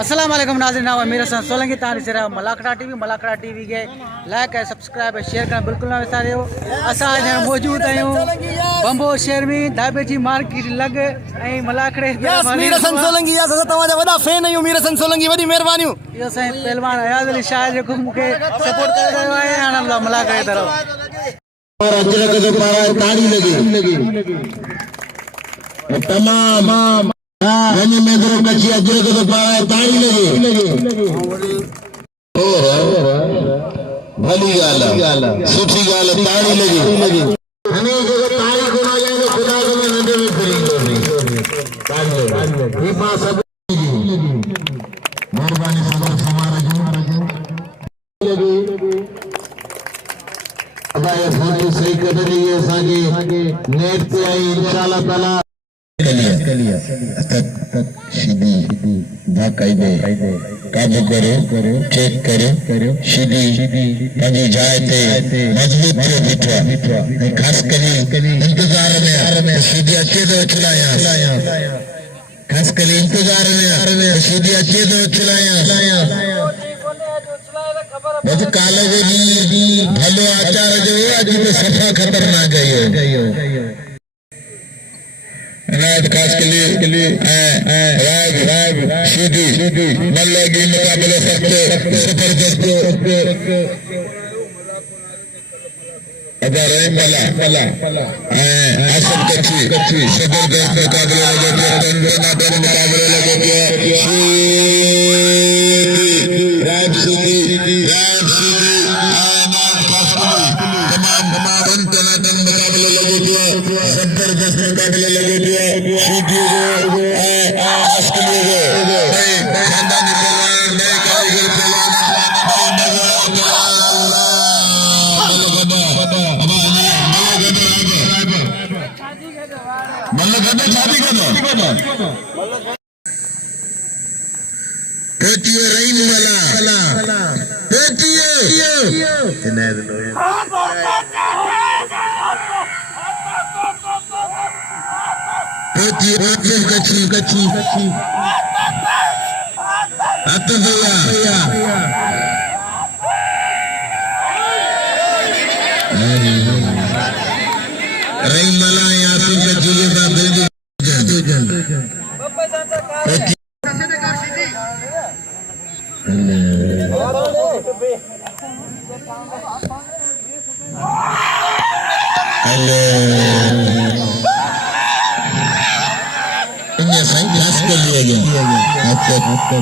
अस्सलाम वालेकुम नाज़रीन, नाम है मेरा सन सोलंगी तानी से मलाखरा टीवी के लाइक है सब्सक्राइब है शेयर करना बिल्कुल ना विसारियो। असां आज मौजूद आहियूं बंभोर शहर में दाबेची मार्किट लग ऐं मलाखड़े मेरा सन सोलंगी या तव्हांजा वॾा फैन आहियूं। मेरा सन सोलंगी वॾी महिरबानियूं। इहो असांजे पहलवान अयाज़ अली शाह जेको मूंखे सपोर्ट करे रहियो आहे हाणे मलाखड़े तरफ़ तमाम वञ में थोरो कची अजरक तो पाए ताड़ी लगे भली गाल सुठी गाल ताड़ी लगे हमें जो ताड़ी को ना जाए खुदा को मैं नंदे में फिरेंगे ताड़ी लगे ये मां सब मेहरबानी सबर समारा जो लगे अदा ये फोटो सही कर रही है सागे नेट पे आई इंशाल्लाह ताला कलिया शीदी बाकायदे काबू करो चेक करो शीदी पंहिंजी जाइ ते मजबूत थियो बीठो ऐं ख़ासि करे इंतज़ार में शीदी अचे थो उछलायां ख़ासि करे इंतज़ार में शीदी अचे थो उछलायां बस कालो जो ॾींहुं भलो आचार जो अॼु बि सफ़ा ख़तरनाक कयो रात खास के लिए राग शीदी मल्लगी मुकाबले सबसे जबरदस्त अगर मला असद कच्ची जबरदस्त मुकाबले लगे मुकाबले लगे राग शीदी मुकाबले लगे जबरदस्त मुकाबले लगे शीदी खानदानी पहलवान नए कारीगर कच्ची रही मला या कच्ची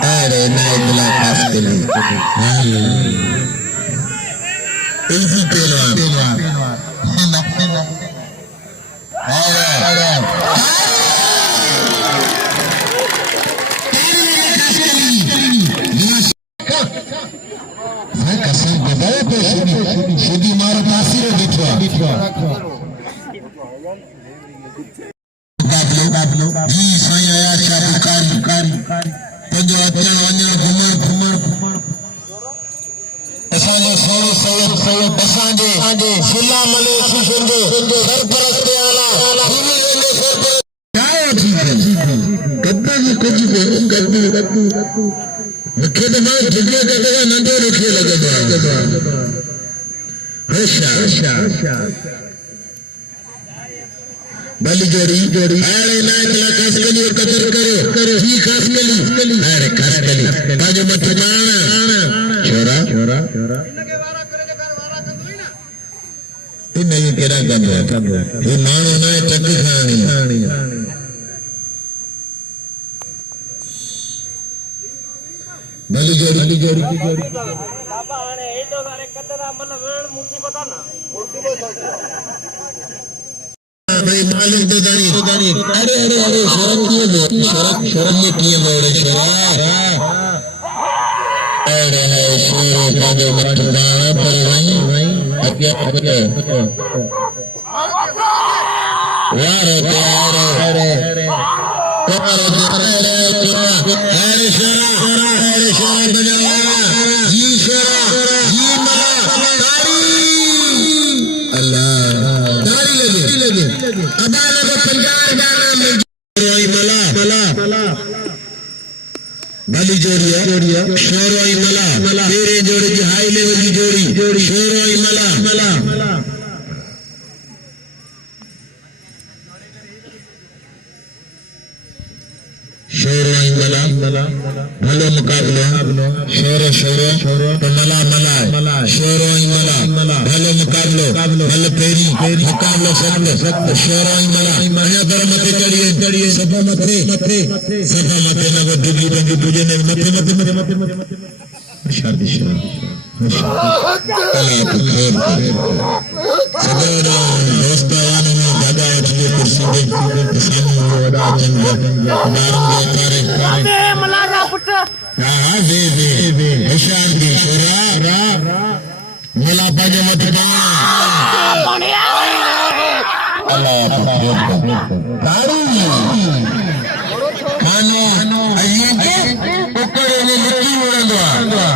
अरे नहीं खास के लिए इजी पहलवान शीदी मारो तासीर दिखवा जी साईं आया शाह बुकारी पंजो अचण वञण घुमण असांजो सोरो सैयद असांजे शिला मले सुशंदे सरपरस्त आला कद्दू जी कुछ कद्दू मूंखे त मां झुगड़ो कढियो नंढो रखे लॻंदो आहे भली जोड़ी अरे ना इतना खास कली और कदर करो जी खास कली अरे खास कली बाजू मत माना छोरा तू नहीं केड़ा कंदो ये मानो ना चक्की खानी भली जोड़ी बाबा हाने एडो सारे कदरा मतलब वेण मुठी पता ना भाई मालूम तो दानी अरे शरम में किए बोले अरे शोरो पादे मत दाना पर भाई अके यार अरे शोरा बजावा जी शोरा जी मला अल्लाह लगे अबाला को 50 गाना में रोई मला भली जोड़ी शोरो ऐं मला तेरे जोड़ी जी हाई लेवल जी जोड़ी शोरो ऐं मला शोरो ऐं मला भलो मुकाबलो शोरो तो मला शोरो ऐं मला भलो मुकाबलो भलो पेरी मुकाबलो सख्त शोरो ऐं मला महे पर मथे चढ़िए सभा मथे न वो डुबी बंदी तुझे ने मथे शादी अल्लाह को खैर सदर दोस्तान में दादा उठे कुर्सी पे सामने वड़ा चंगा नारंगे मलाखरा पुट हां दे निशान की शोरा मला पाजे मत अल्लाह को खैर ताड़ी खानो अये के कुकड़े ने लिखी उड़ंदो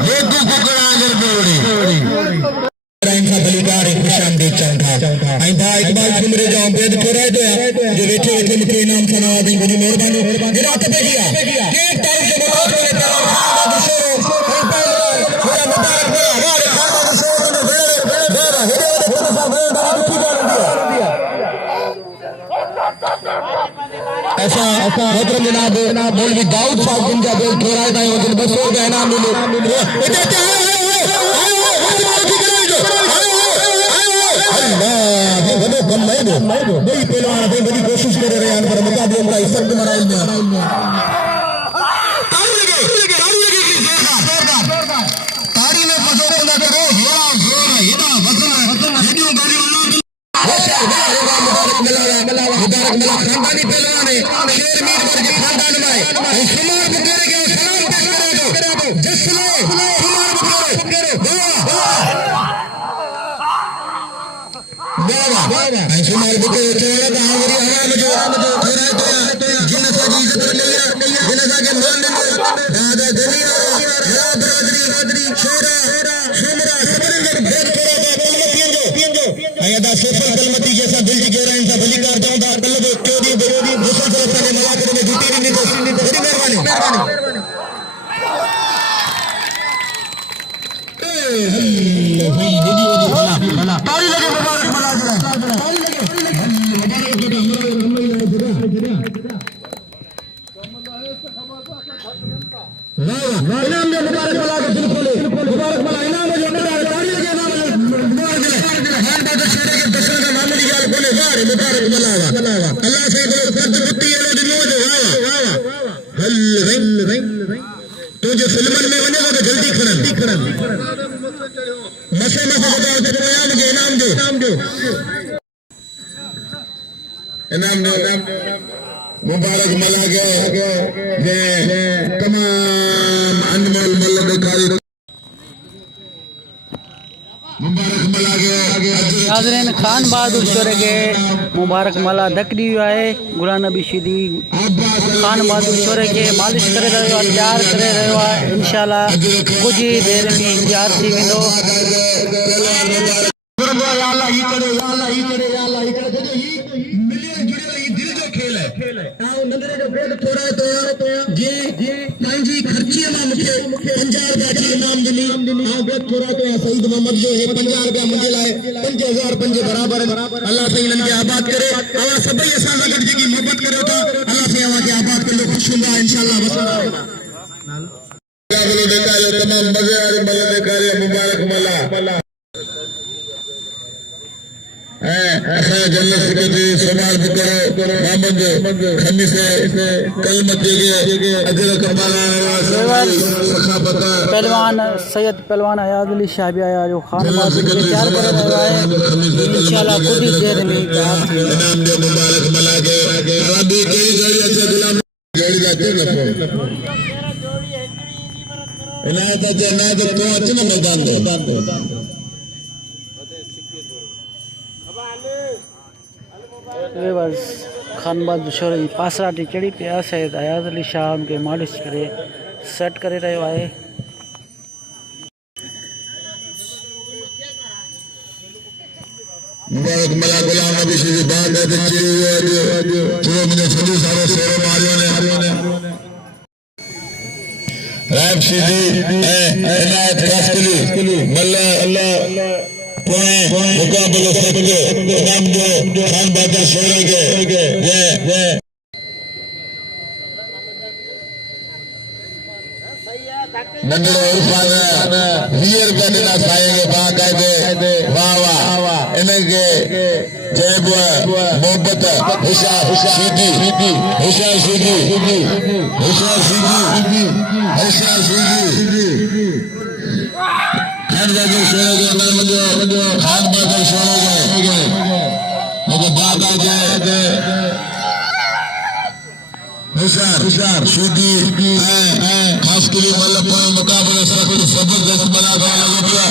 देखो कुकड़ा अगर बेड़ी इनका बलिदार है निशान दे चौथा आइंदा इकबाल झुमरे जाओ बेद थोड़ा तो जो बैठे मुझे इनाम सुना दी बड़ी मेहरबानी गिरा के किया एक तारीख के बाद ने खान शोरो थोड़ा मुबारक हमारे खान शोरो ने बेरा हेरे ऐसा मोहतरम जनाब मौलवी दाऊद साहब जिनका बेल थोड़ा था जिन 200 का इनाम मिले बड़ी पहलवान बड़ी कोशिश कर रहे हैं पर मुकाबले में इज्जत मनाई में ताड़ी में पसो बंदा करो हेड़ा वसना वीडियो गाड़ी वाला मुबारक मिला खानदानी पहलवान है शेर मीर वर्ग खानदान में शुमार बुकेरे के सलाम पेश करे दो जसलो शुमार बुकेरे शुमार बुके चोला का हमारी हवा में जो थोड़ा तो जिन सा जी इज्जत लिया जिन सा के मान दादा दुनिया या बरादरी छोरा शुमरा सबरंगर भेद करो पिंजो अयदा सोफल कलमती जैसा दिल जी गेरा इंसा बलिकार जाऊंदा कलब चोरी बरोदी मुसलसल अपने मलाखरे में ड्यूटी नहीं तो बड़ी मेहरबानी भला ताली लगे मुबारक मलाखरा ताली लगे मुबारक बेटा वाह इनाम दे मुबारक मलाखरा बिल्कुल मुबारक मला इनाम दे ताली लगे इनाम मुबारक हां दादा शेरे के दशा का मामूली गाल बोले वाह मुबारक मलावा अल्लाह से फर्ज बुत्ती ये दिनो दे वाह हल तो जो फिल्मन में बनेगा तो जल्दी खड़न मसे बताओ तो मुझे इनाम दो मुबारक मला के तमाम अनमोल मल दिखाई मुबारक मला के नाज़रीन खान बहादुर शोरे के मुबारक मला धक दी है गुलाम नबी शीदी खान बहादुर शोरे के मालिश करे रहो तैयार करे रहो इंशाल्लाह कुछ ही देर में तैयार थी वेंदो नंदरे जो बेद थोड़ा तो जे पंहिंजी खर्चीअ मां मूंखे 50 रुपया जी इनाम ॾिनी बेद थोड़ा तो सईद मोहम्मद जो 50 रुपया मुंहिंजे लाइ 5000 पंज बराबर अल्लाह साईं इन्हनि खे आबाद करे अवां सभई असां सां गॾु जेकी मोहबत करियो था अल्लाह साईं अवां खे आबाद करे ख़ुशि हूंदा इंशाल्लाह तमामु मज़े वारी मल ॾेखारे मुबारक मला जल्द सिकती समाल करो मोहम्मद खमीस कलमत के अजर कमाला पहलवान सैयद पहलवान अयाज अली शाह भी आया जो खान बहादुर के तैयार कर रहा है इंशाल्लाह कुछ ही देर में इनाम दे मुबारक मला के अरबी के जोड़ी अच्छा गुलाम जोड़ी जाते लपो इनायत तो अच्छे मैदान दो बस खान बहादुर शोर जी पासराटी चढ़ी पिया सैयद अयाज अली शाह उनके मालिश करे सेट करे रहियो आहे मुबारक मला गुलाम नबी शीदी बांध दे चलो मुझे छली सारे शेरों मारियों ने नायब शीदी इनायत कास्कली मल्ला मुकाबला सबके इनाम जो खान बहादुर शोरो के नंढड़ो उर्फान 20 रुपया ॾिना साईं खे बाक़ाइदे वाह वाह इनखे चइबो आहे मोहबत होशियार शीदी होशियार शीदी खान बहादुर शोरो जो नाम जो खान बहादुर शोरो जो बाबा जे होशियार शीदी खास करे मतलब मुकाबले से कुछ जबरदस्त बना कर लगे पिया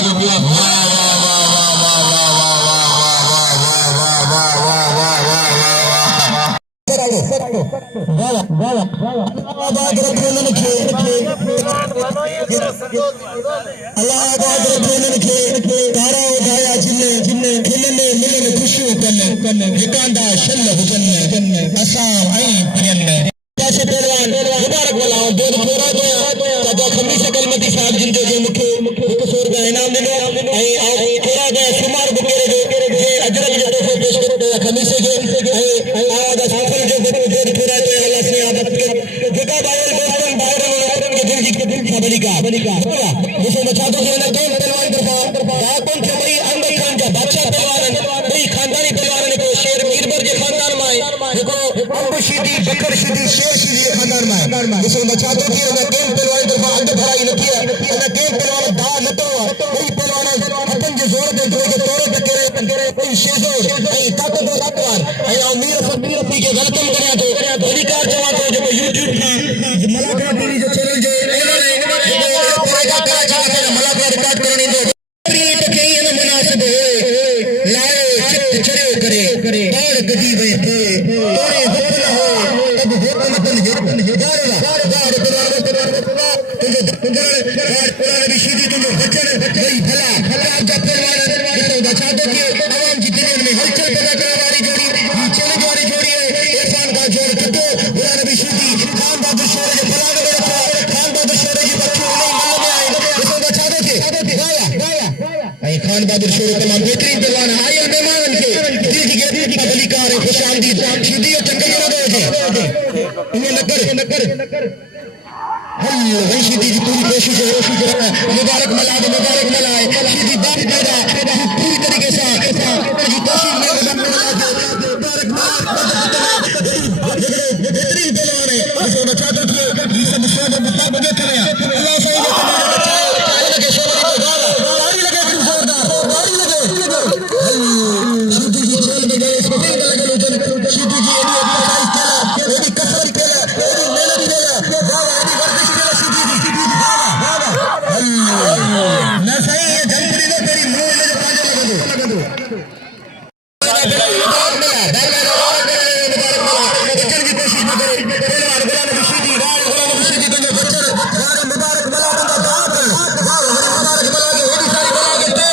पहलवान मुबारक मल्हाओ बोल पूरा दो दादा खमीस कलमती साहब जिनके जो मुखे 100 रुपया इनाम दिनो थोड़ा दे सुमार बुकेरे जो अजरक जो तोहफे पेश करते खमीस के आवाज सफल जो पूरा दे अल्लाह से आदत के जगह बाहर दोस्तन बाहर के दिल की बड़ी का जिसे बचा दो जो तो पहलवान तरफा कौन के बड़ी अंग खान का बादशाह पहलवान बड़ी खानदानी पहलवान को शेर मीरबर के खानदान में देखो अंब शीदी बकर शीदी शेर शीदी खानदान में जिसे बचा दो कि ना गेम पहलवान तरफा अंग भराई न किया ना गेम पहलवान दा न तो कोई पहलवान अपन जो जोर दे जो तोड़े पे करे कोई शेजो ताकत और ताकतवर मीर फकीर के वेलकम करया तो अधिकार जमा तो जो YouTube था मलाखरा टीवी जो चैनल जो पूरा करा चाहते हैं मलाखरा रिकॉर्ड करने दो तो कहीं ना मुनासिब हो लाए चित चढ़ो करे और गदी वे तोड़े हुक्म हो तब हो मतलब हिदारा पुराने शीदी तुम बचन वही भला जब पहलवान बचा दो कि आवाम की दिल में हलचल पैदा करने वाली जोड़ी चले वाली जोड़ी है इरफान का जोड़ कितो पुराने शीदी खान बहादुर शोरो के फलाने में रखा खान बहादुर शोरो की बच्चों नहीं मल्ल में आए इसको बचा दो कि गाया खान बहादुर शोरो तमाम बेहतरीन पहलवान आयल मेहमान के दिल की बलिकार है खुशामदीद शीदी और चंगल ना दो इन्हें न कर वही शीदी की पूरी कोशिश है मुबारक मलाए शीदी बाप पैदा पूरी तरीके से कोशिश में मुबारक बेहतरीन पहलवान है इसे बचा दो कि ये सब मुश्किल मुताबिक देख रहे हैं अल्लाह सही ने लगे शोरो को गाड़ी लगे जोरदार गाड़ी लगे शीदी की चल में गए इसको फिर लगे शीदी की एडी एक्सरसाइज केला एडी कसरत केला एडी मेहनत केला एडी वर्जिश केला शीदी ना सही है जंपरी ने तेरी मुंह में जो पांजे लगे दो बचन की कोशिश न करो पहलवान गुलाम शीदी तो बचन मुबारक मला बंदा दाग मुबारक मला के होड़ी सारी बना के तो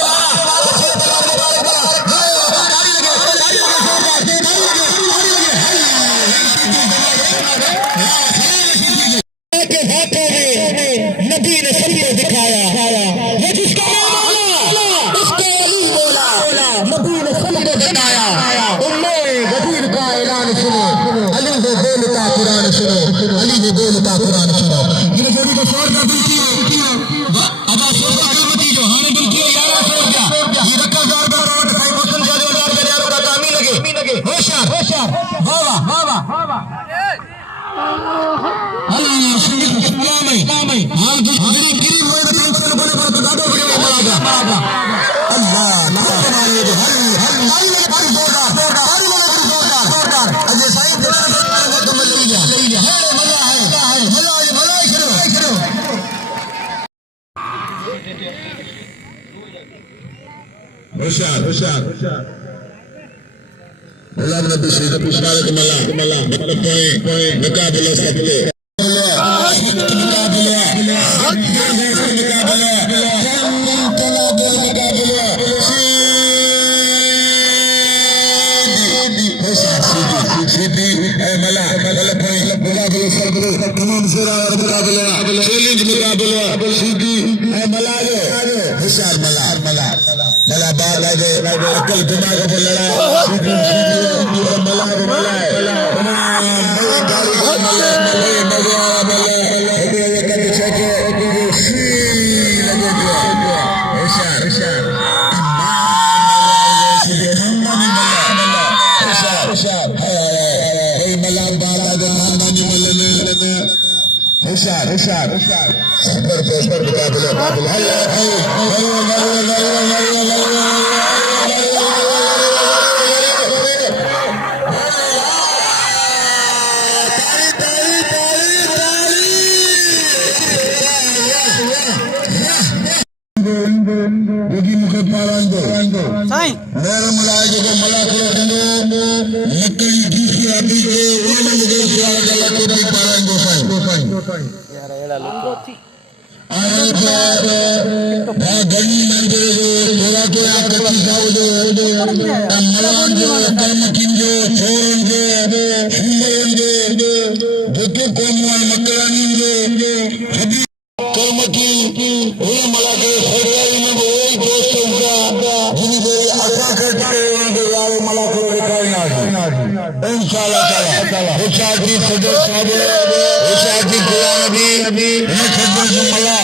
के हाथों में नबी ने सबको दिखाया वो जिसका नाम उसको अली बोला नबी ने सबको बताया उम्मे गदीर का ऐलान सुनो अली ने बोलता कुरान सुनो ये जोड़ी को 100 का दिल किया अब 100 का कीमती जो हाने दिल किया 1100 का ये रखा 1000 का रोड साईं मोहसिन का 2000 का यारों का कामी लगे होशियार वाह हां हाजिरी गिरी हुए तो टेंशन बने पर तो गाडो बड़े मारा अल्लाह ना मारे जो हल लगे भारी जोरदार अजय साईं तेरा तो मिल गया है मजा है करो होशियार गुलाम नबी शीदी पुष्पाले कमला मतलब कोई मुकाबला सबके शीदी मला मुकाबला सबके तमाम जोरा और मुकाबला चैलेंज मुकाबला सीधी है मलाखो होशियार मला बाल आ गए अकल दिमाग पर लड़ा सीधी मलाखो होशियार सबर मुकाबला साईं मेरे मुलाज़िम को मलाखरो कंदो नकली दूसरी आदमी के उन्होंने मुझे सुवाल गला के भी पारांगो साईं यार एड़ा लुटो आए भा गणी मंदिर जो थोड़ा के आप कच्ची खाओ जो मलान जो कर्म किंजो छोरन जो सुंदरन जो जेके कोमवान मकरानी जो कर्म की वो मलाके खोड़ाई में वो दोस्तों का जिनके आशा करते हैं कि यार मलाखरो दिखाई ना इंशाल्लाह ताला होशियार की सदर साहब होशियार की गुलाम भी मैं खदमत से मला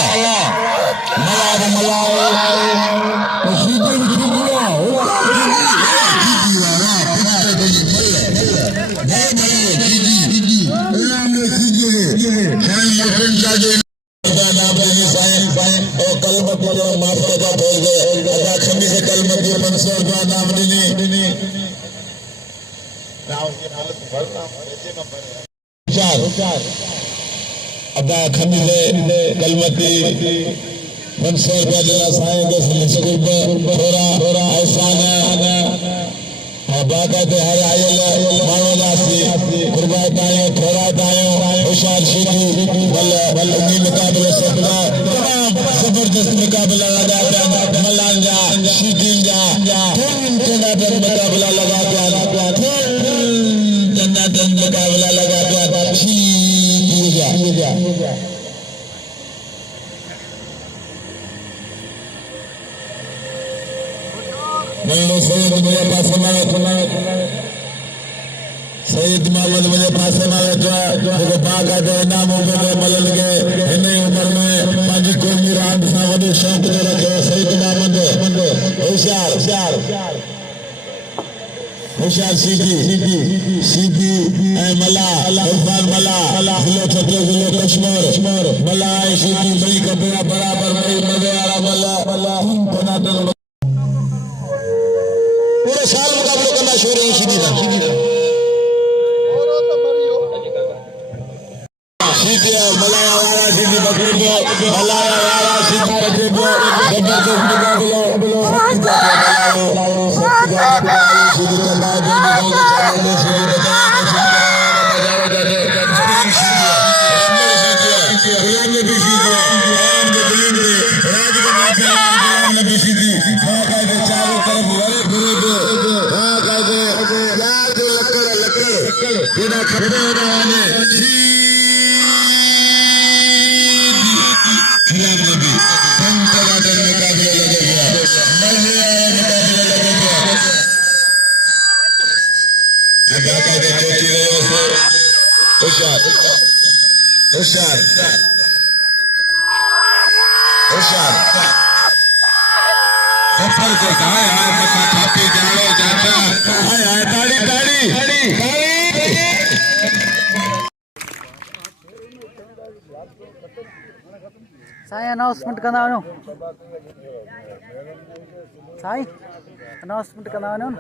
तो सीधे निकलिया हो अदा खमीसे कलमती 500 रुपया देना साईं दस थोड़ा एहसान बाकायदे हर आयल माण्हू जासी कुर्बान तायो थोड़ा तायो होशियार शीदी बल उन्हीं मुकाबले सपना तमाम जबरदस्त मुकाबला लगा पिया मलान जा शीदीन जा टनाटन मुकाबला लगा पिया टनाटन मुकाबला लगा पिया शीदी जा मैंने सैयद मुझे पास सैयद मोहम्मद मुझे पास जो बाग आ गए नाम मलन के इन उम्र में पांच कौमी रांद सा वॾो शौक़ जो रखो सैयद मोहम्मद होशियार सीधी मला इरफान मला ज़िलो छत्रो ज़िलो कश्मीर मला सीधी बड़ी कपड़ा बराबर बड़ी मजे वाला मला टनाटन पूरे साल मुकाबले करना शोर है सीधी मलाया वाला सीधी बकरी को मलाया वाला सीधी बकरी को जबरदस्त मुकाबला सीधी करना होशियार पत्थर को हाय मथा छापी जाओ जाता हाय ताड़ी साईं अनाउंसमेंट कंदा वञो साईं अनाउंसमेंट कंदा वञो न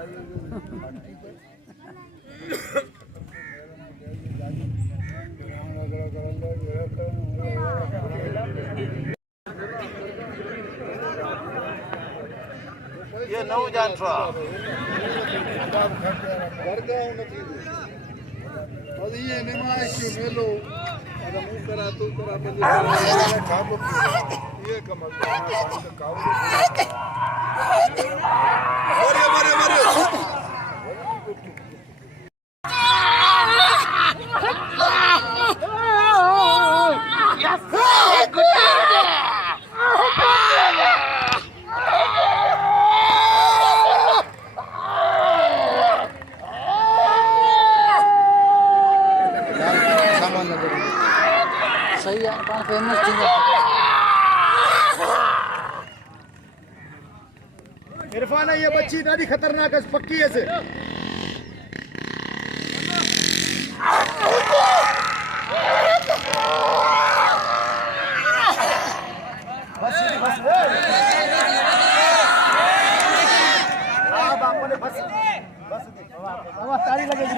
ये नौ जान रहा ये निमाइश क्यों मेलो अगर मुंह करा तू करा बंद काम ये कमल मरे इरफान ये बच्ची ॾाढी खतरनाक है पक्की है से बस बस बापू ने बस बस आवाज ताली लगेगी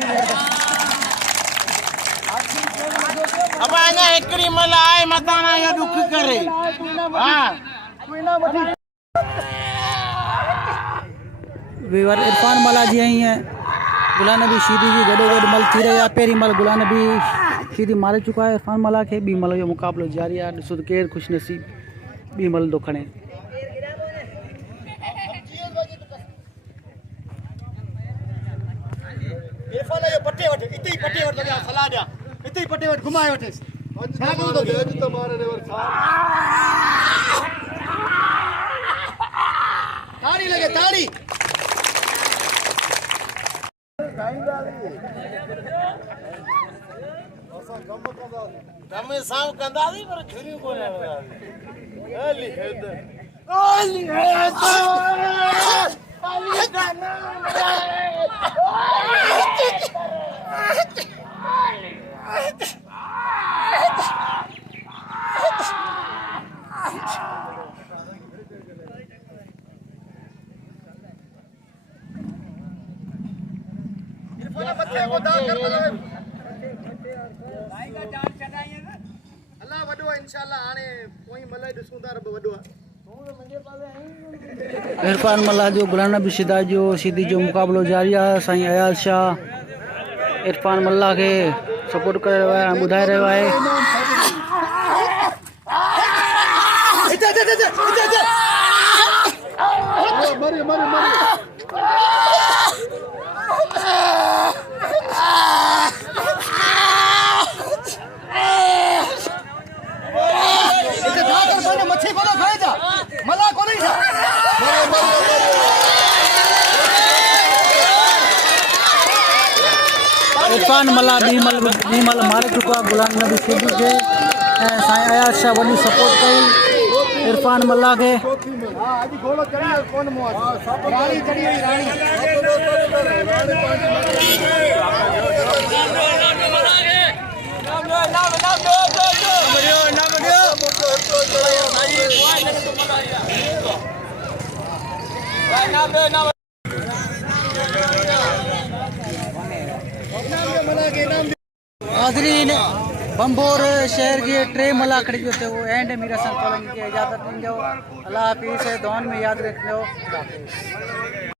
अब आना एकरी मला आए मताना या दुख करे हां कोई ना मत वीवर इरफान मला जी आई है गुलाम नबी शीदी जी गडो गड मल थी रहा पेरी मल गुलाम नबी शीदी मारे चुका है इरफान मला के बी मल जो मुकाबलो जारी है ॾिसो केर खुश नसीब बी मल दो खणे इरफान ये पट्टे वटे इते ही पट्टे वटे लगा सलाह दिया इते ही पट्टे वटे घुमाए वटे छा करो तो अज तुम्हारे नेवर ताड़ी लगे ताड़ी તમે સાવ કંદાદી પર છરી કોને અલી હેદર इरफान बच्चे को दान कर भाई का जान चढ़ाई है अल्लाह वडो इंशाल्लाह आने कोई मले दिसू ता रब वडो इरफान मला जो गुलाम नबी शीदी जो मुकाबलो जारी है साईं अयाल शाह इरफान मला के सपोर्ट कर रहा है बुधाए रहा है मरे मरे मरे मच्छी को खाए जा मला को नहीं इरफान मला बी मल मारे चुका गुलाम नबी शीदी के साईं अयाल शाह वही सपोर्ट कई इरफान मला के आज गोलो चढ़ी है कौन मो रानी चढ़ी है रानी हाज़रीन बम्भोर शहर के टे मलाखड़ी जो थे वो एंड मेरा सोलंगी की इजाज़त दीजो अल्लाह हाफिज़ दुआन में याद रखियो।